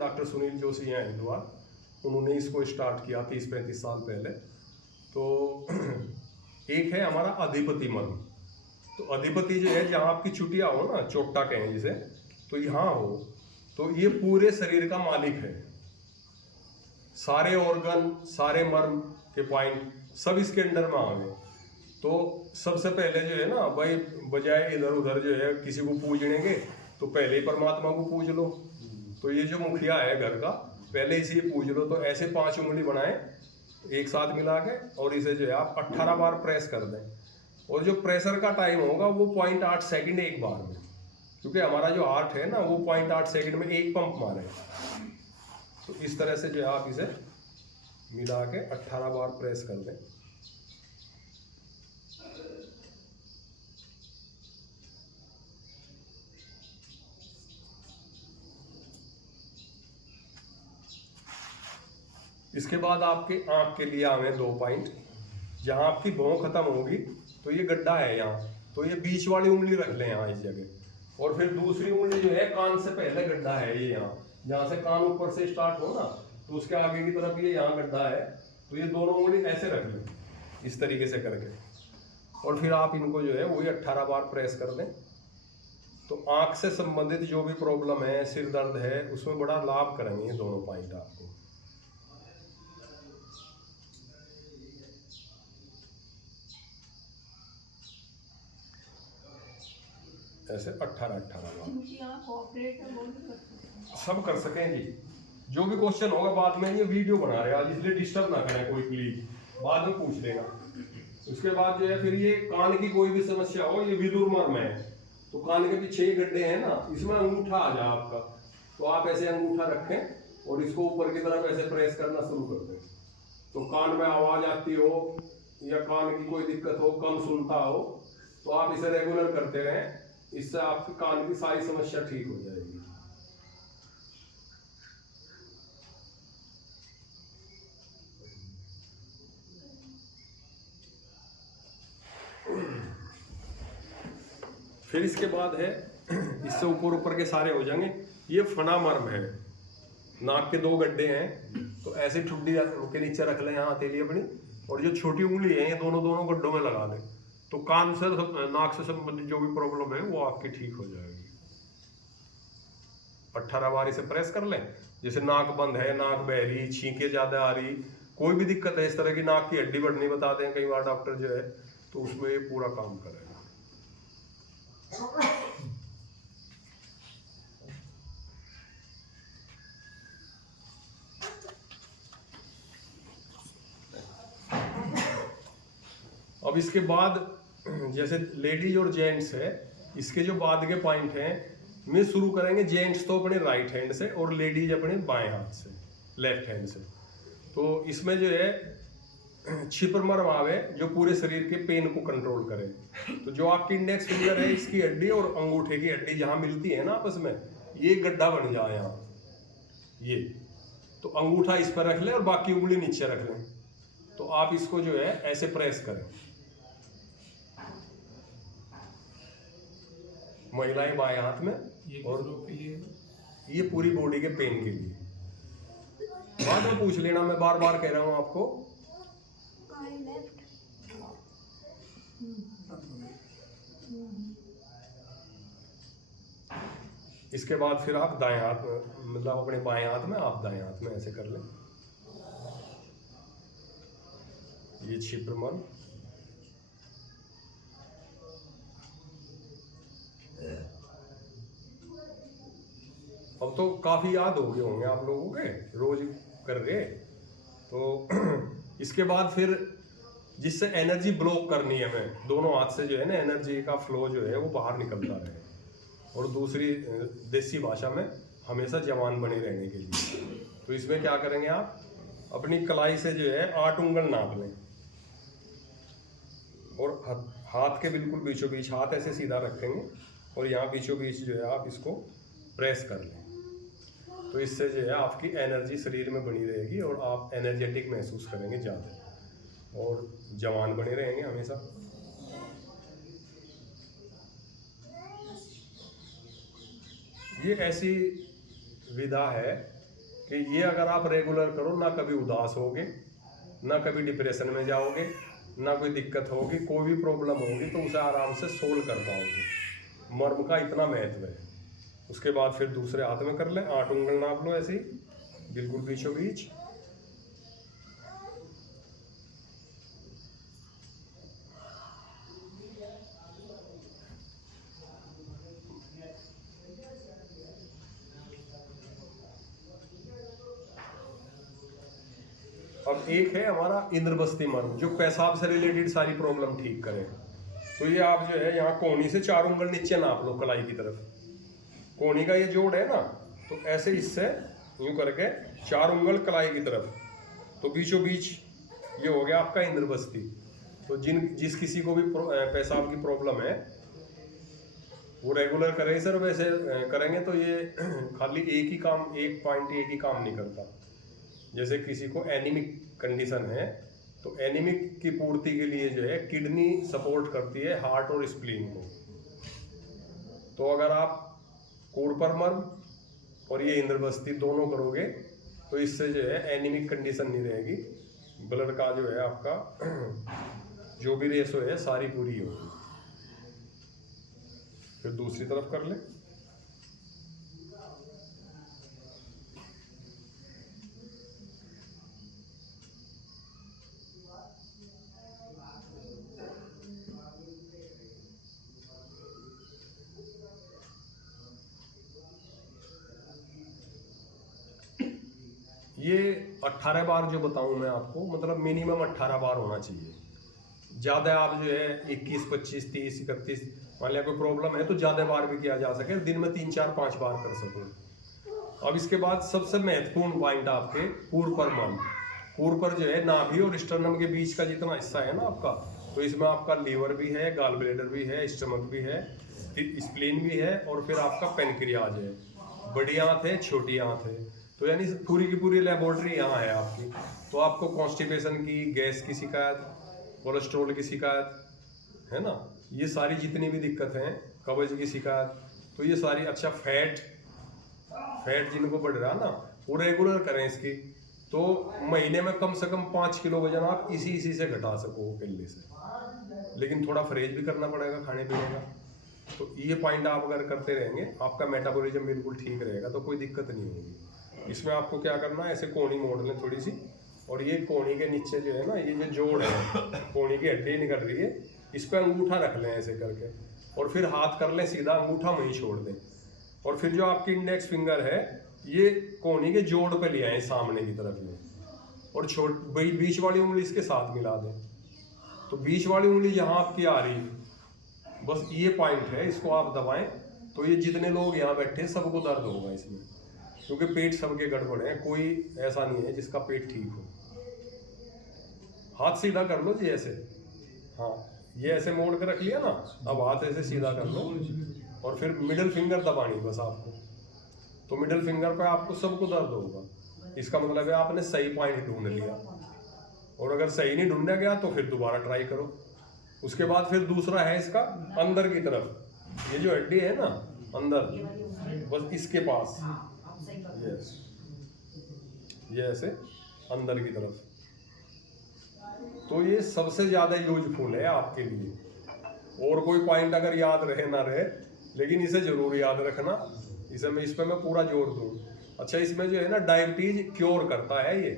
Doctor Sunil Joshi हैं हरिद्वार, उन्होंने इसको स्टार्ट किया 30-35 साल पहले। तो एक है हमारा अधिपति मर्म। तो अधिपति जो है, जहाँ आपकी चुटिया हो ना, चोटा कहें जिसे, तो यहाँ हो, तो ये पूरे शरीर का मालिक है। सारे ऑर्गन, सारे मर्म के पॉइंट सब इसके अंडर में आवे। तो सबसे पहले जो है ना भाई, बजाय इधर उधर जो है किसी को पूजने के, तो पहले ही परमात्मा को पूज लो। तो ये जो मुखिया है घर का, पहले इसे पूज लो। तो ऐसे 5 उंगली बनाए एक साथ मिला के, और इसे जो है आप 18 बार प्रेस कर दें। और जो प्रेशर का टाइम होगा वो 0.8 सेकंड एक बार में, क्योंकि हमारा जो हार्ट है ना वो 0.8 सेकंड में एक पंप मारे। तो इस तरह से जो है आप इसे मिला के 18 बार प्रेस कर दें। इसके बाद आपके आँख के लिए हमें 2 पॉइंट। जहाँ आपकी भौं खत्म होगी तो ये गड्ढा है यहाँ, तो ये बीच वाली उंगली रख लें यहाँ इस जगह। और फिर दूसरी उंगली जो है, कान से पहले गड्ढा है ये यहाँ, जहाँ से कान ऊपर से स्टार्ट हो ना, तो उसके आगे की तरफ ये यहाँ गड्ढा है। तो ये दोनों उंगली ऐसे रख लें इस तरीके से करके, और फिर आप इनको जो है वही 18 बार प्रेस कर दें। तो आँख से संबंधित जो भी प्रॉब्लम है, सिर दर्द है, उसमें बड़ा लाभ करेंगे ये दोनों पॉइंट आपको। ऐसे 18 बार सब कर सकें जी। जो भी क्वेश्चन होगा बाद में, ये वीडियो बना रहे हैं आज, इसलिए डिस्टर्ब ना करें कोई, प्लीज बाद में पूछ लेगा। उसके बाद जो है फिर ये कान की कोई भी समस्या हो, ये विदुर मर्म है, तो कान के पीछे ये गड्ढे हैं ना, इसमें अंगूठा आ जाए आपका, तो आप ऐसे अंगूठा रखें और इसको ऊपर की तरफ ऐसे प्रेस करना शुरू कर दें। तो कान में आवाज आती हो या कान की कोई दिक्कत हो, कम सुनता हो, तो आप इसे रेगुलर करते रहें। इससे आपकी कान की सारी समस्या ठीक हो जाएगी। फिर इसके बाद है, इससे ऊपर ऊपर के सारे हो जाएंगे। ये फना मर्म है, नाक के 2 गड्ढे हैं, तो ऐसे ठुड्डी के नीचे रख लें यहाँ हथेली अपनी, और जो छोटी उंगली है ये दोनों दोनों गड्ढों में लगा लें। तो कान से, नाक से संबंधित जो भी प्रॉब्लम है वो आपकी ठीक हो जाएगी। 18 बार इसे प्रेस कर लें। जैसे नाक बंद है, नाक बह रही, छींके ज्यादा आ रही, कोई भी दिक्कत है इस तरह की, नाक की हड्डी बढ़नी बता दें कई बार डॉक्टर जो है, तो उसमें ये पूरा काम करेगा। अब इसके बाद जैसे लेडीज और जेंट्स है, इसके जो बाद के पॉइंट हैं, में शुरू करेंगे जेंट्स तो अपने राइट हैंड से और लेडीज अपने बाएं हाथ से, लेफ्ट हैंड से। तो इसमें जो है छिपर मर्म आवे, जो पूरे शरीर के पेन को कंट्रोल करे। तो जो आपकी इंडेक्स फिंगर है, इसकी हड्डी और अंगूठे की हड्डी जहाँ मिलती है ना आपस में, ये गड्ढा बन जाए यहाँ, ये। तो अंगूठा इस पर रख लें और बाकी उंगली नीचे रख लें। तो आप इसको जो है ऐसे प्रेस करें। महिलाएं बाएं हाथ में, और ये पूरी बॉडी के पेन के लिए। बाद में पूछ लेना, मैं बार बार कह रहा हूं आपको। इसके बाद फिर आप दाएं हाथ में, मतलब अपने बाएं हाथ में आप दाएं हाथ में ऐसे कर लें। ये छिपर मर्म। अब तो काफी याद हो गए होंगे आप लोगों के, रोज कर रहे। तो इसके बाद फिर जिससे एनर्जी ब्लॉक करनी है, हमें दोनों हाथ से जो है ना एनर्जी का फ्लो जो है वो बाहर निकलता रहे, और दूसरी देसी भाषा में हमेशा जवान बने रहने के लिए। तो इसमें क्या करेंगे, आप अपनी कलाई से जो है 8 उंगल नाप लें, और हाथ के बिल्कुल बीचों बीच हाथ ऐसे सीधा रखेंगे, और यहाँ बीचों बीच जो है आप इसको प्रेस कर लें। तो इससे जो है आपकी एनर्जी शरीर में बनी रहेगी, और आप एनर्जेटिक महसूस करेंगे ज़्यादा, और जवान बने रहेंगे हमेशा। ये ऐसी विधा है कि ये अगर आप रेगुलर करो ना कभी उदास होगे, ना कभी डिप्रेशन में जाओगे, ना कोई दिक्कत होगी, कोई भी प्रॉब्लम होगी तो उसे आराम से सोल्व कर पाओगे। मर्म का इतना महत्व है। उसके बाद फिर दूसरे हाथ में कर लें, 8 उंगल नाप लो ऐसे ही बिल्कुल बीचों बीच। अब एक है हमारा इंद्रबस्ती मर्म, जो पेशाब से रिलेटेड सारी प्रॉब्लम ठीक करे। तो ये आप जो है यहाँ कोहनी से 4 उंगल नीचे नाप लो कलाई की तरफ। कोहनी का ये जोड़ है ना, तो ऐसे इससे यूं करके 4 उंगल कलाई की तरफ, तो बीचों बीच ये हो गया आपका इंद्रबस्ती। तो जिस किसी को भी पेशाब की प्रॉब्लम है वो रेगुलर करें सर। वैसे करेंगे तो ये खाली एक ही काम नहीं करता। जैसे किसी को एनीमिक कंडीशन है तो एनीमिक की पूर्ति के लिए जो है किडनी सपोर्ट करती है हार्ट और स्प्लीन को। तो अगर आप कोरपर मर्म और ये इंद्रबस्ती दोनों करोगे तो इससे जो है एनीमिक कंडीशन नहीं रहेगी, ब्लड का जो है आपका जो भी रेशो है सारी पूरी होगी। फिर दूसरी तरफ कर ले। ये 18 बार जो बताऊं मैं आपको, मतलब मिनिमम 18 बार होना चाहिए। ज़्यादा आप जो है 21, 25, 30, 31 मान लिया कोई प्रॉब्लम है तो ज़्यादा बार भी किया जा सके, दिन में 3, 4, 5 बार कर सको। अब इसके बाद सबसे महत्वपूर्ण पॉइंट आपके पूर्वपर मर्म। पूर्वपर जो है नाभि और स्टर्नम के बीच का जितना हिस्सा है ना आपका, तो इसमें आपका लीवर भी है, गॉल ब्लैडर भी है, स्टमक भी है, स्प्लीन भी है और फिर आपका पेनक्रियाज है। बड़ी आंत है, छोटी आंत है, तो यानी पूरी की पूरी लेबोरेटरी यहाँ है आपकी। तो आपको कॉन्स्टिपेशन की, गैस की शिकायत, कोलेस्ट्रॉल की शिकायत है ना, ये सारी जितनी भी दिक्कत हैं, कब्ज की शिकायत, तो ये सारी। अच्छा फैट जिनको बढ़ रहा ना वो रेगुलर करें इसकी, तो महीने में कम से कम 5 किलो वजन आप इसी से घटा सको केले से। लेकिन थोड़ा परहेज भी करना पड़ेगा खाने पीने का। तो ये पॉइंट आप अगर करते रहेंगे आपका मेटाबॉलिज्म बिल्कुल ठीक रहेगा, तो कोई दिक्कत नहीं होगी। इसमें आपको क्या करना है, ऐसे कोहनी मोड़ लें थोड़ी सी, और ये कोहनी के नीचे जो है ना, ये जो जोड़ है, कोहनी की हड्डी निकल रही है, इस पर अंगूठा रख लें ऐसे करके, और फिर हाथ कर लें सीधा, अंगूठा वहीं छोड़ दें। और फिर जो आपकी इंडेक्स फिंगर है ये कोहनी के जोड़ पे ले आए सामने की तरफ में, और बीच वाली उंगली इसके साथ मिला दें। तो बीच वाली उंगली यहाँ आपकी आ रही है, बस ये पॉइंट है, इसको आप दबाएं तो ये जितने लोग यहाँ बैठे सबको दर्द होगा इसमें, क्योंकि पेट सबके गड़बड़ है, कोई ऐसा नहीं है जिसका पेट ठीक हो। हाथ सीधा कर लो जी ऐसे, हाँ ये ऐसे मोड़ के रख लिया ना, अब हाथ ऐसे सीधा कर लो और फिर मिडिल फिंगर दबानी बस आपको। तो मिडिल फिंगर पे आपको सबको दर्द होगा, इसका मतलब है आपने सही पॉइंट ढूंढ लिया। और अगर सही नहीं ढूंढा गया तो फिर दोबारा ट्राई करो। उसके बाद फिर दूसरा है इसका अंदर की तरफ, ये जो हड्डी है ना अंदर, बस इसके पास, यस ये ऐसे अंदर की तरफ। तो ये सबसे ज्यादा यूजफुल है आपके लिए। और कोई पॉइंट अगर याद रहे ना रहे, लेकिन इसे जरूर याद रखना, इस पे मैं पूरा जोर दूं। अच्छा इसमें जो है ना डायबिटीज क्योर करता है ये,